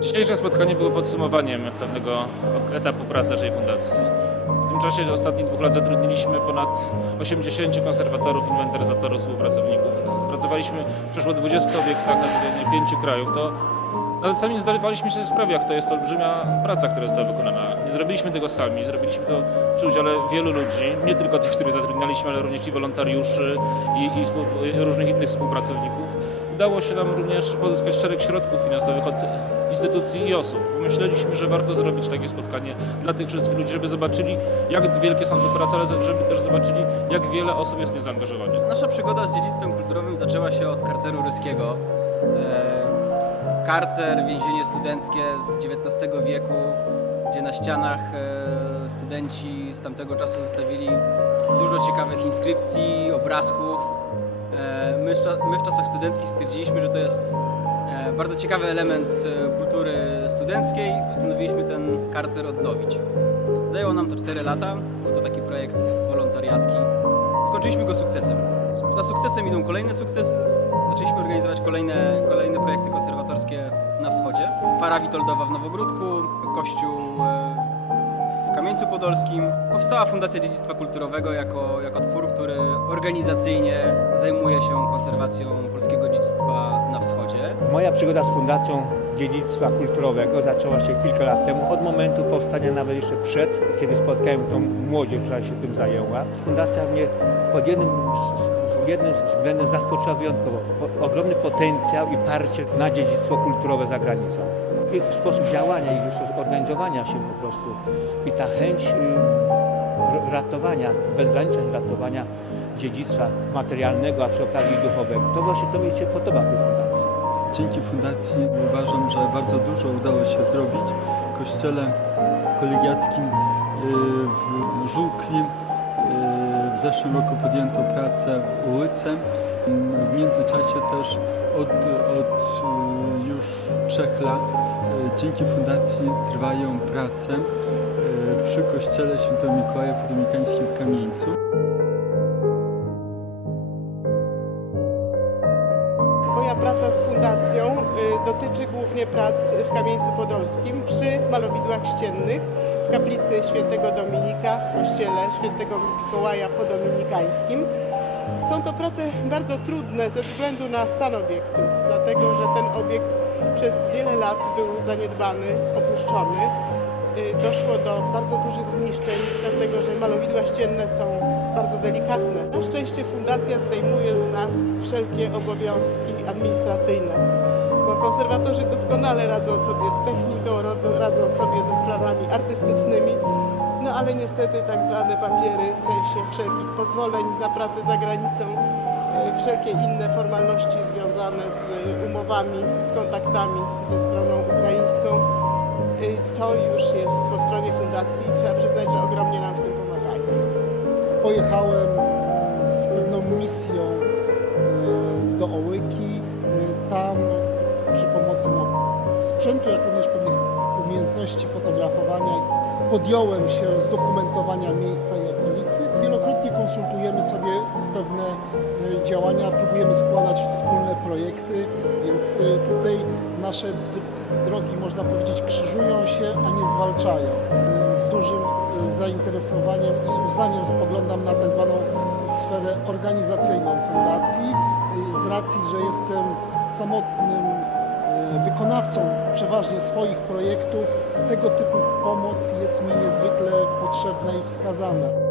Dzisiejsze spotkanie było podsumowaniem pewnego etapu prac naszej fundacji. W tym czasie ostatnich dwóch lat zatrudniliśmy ponad 80 konserwatorów, inwentaryzatorów, współpracowników. Pracowaliśmy w przeszło 20 obiektach na terenie pięciu krajów. To nawet sami nie zdawaliśmy sobie sprawy, jak to jest olbrzymia praca, która została wykonana. Nie zrobiliśmy tego sami, zrobiliśmy to przy udziale wielu ludzi, nie tylko tych, których zatrudnialiśmy, ale również i wolontariuszy i, i, i różnych innych współpracowników. Udało się nam również pozyskać szereg środków finansowych od instytucji i osób. Myśleliśmy, że warto zrobić takie spotkanie dla tych wszystkich ludzi, żeby zobaczyli, jak wielkie są te prace, ale żeby też zobaczyli, jak wiele osób jest w nie zaangażowanych. Nasza przygoda z dziedzictwem kulturowym zaczęła się od karceru ryskiego. E, Karcer, więzienie studenckie z XIX wieku, gdzie na ścianach e, studenci z tamtego czasu zostawili dużo ciekawych inskrypcji, obrazków. E, My w czasach studenckich stwierdziliśmy, że to jest e, bardzo ciekawy element kultury studenckiej. Postanowiliśmy ten karcer odnowić. Zajęło nam to 4 lata. Był to taki projekt wolontariacki. Skończyliśmy go sukcesem. Za sukcesem idą kolejne sukcesy. Zaczęliśmy organizować kolejne, na wschodzie. Fara Witoldowa w Nowogródku, kościół e, Kamieńcu Podolskim. Powstała Fundacja Dziedzictwa Kulturowego jako, jako twór, który organizacyjnie zajmuje się konserwacją polskiego dziedzictwa na wschodzie. Moja przygoda z Fundacją Dziedzictwa Kulturowego zaczęła się kilka lat temu, od momentu powstania, nawet jeszcze przed, kiedy spotkałem tą młodzież, która się tym zajęła. Fundacja mnie pod jednym, jednym względem zaskoczyła wyjątkowo. Ogromny potencjał i parcie na dziedzictwo kulturowe za granicą. Ich sposób działania, ich sposób organizowania się po prostu i ta chęć y, ratowania, bezgranicznego ratowania dziedzictwa materialnego, a przy okazji duchowego. To właśnie to mi się podoba tej fundacji. Dzięki fundacji uważam, że bardzo dużo udało się zrobić w kościele kolegiackim y, w Żółkwi. y, W zeszłym roku podjęto pracę w ulicy. W międzyczasie też od, od y, już trzech lat y, dzięki fundacji trwają prace y, przy kościele Świętego Mikołaja Podomikańskim w Kamieńcu. Moja praca z fundacją dotyczy głównie prac w Kamieńcu Podolskim przy malowidłach ściennych w kaplicy świętego Dominika w kościele świętego Mikołaja Podominikańskim. Są to prace bardzo trudne ze względu na stan obiektu, dlatego że ten obiekt przez wiele lat był zaniedbany, opuszczony. Y, Doszło do bardzo dużych zniszczeń, dlatego że malowidła ścienne są bardzo delikatne. Na szczęście fundacja zdejmuje z nas wszelkie obowiązki administracyjne, bo konserwatorzy doskonale radzą sobie z techniką, radzą, radzą sobie ze sprawami artystycznymi, no ale niestety tak zwane papiery, w sensie wszelkich pozwoleń na pracę za granicą, y, wszelkie inne formalności związane z y, umowami, z kontaktami ze stroną ukraińską, y, to już jest po stronie fundacji. Trzeba przyznać, że ogromnie nam w tym pomagają. pojechałem z pewną misją e, do Ołyki. E, Tam przy pomocy no, sprzętu, jak również pewnych umiejętności fotografowania podjąłem się zdokumentowania miejsca i okolicy. Wielokrotnie konsultujemy sobie pewne e, działania, próbujemy składać wspólne projekty, więc e, tutaj nasze drogi, można powiedzieć, krzyżują się, a nie zwalczają. Z dużym e, zainteresowaniem i z uznaniem spoglądam na tak zwaną sferę organizacyjną fundacji, z racji, że jestem samotnym wykonawcą przeważnie swoich projektów. Tego typu pomoc jest mi niezwykle potrzebna i wskazana.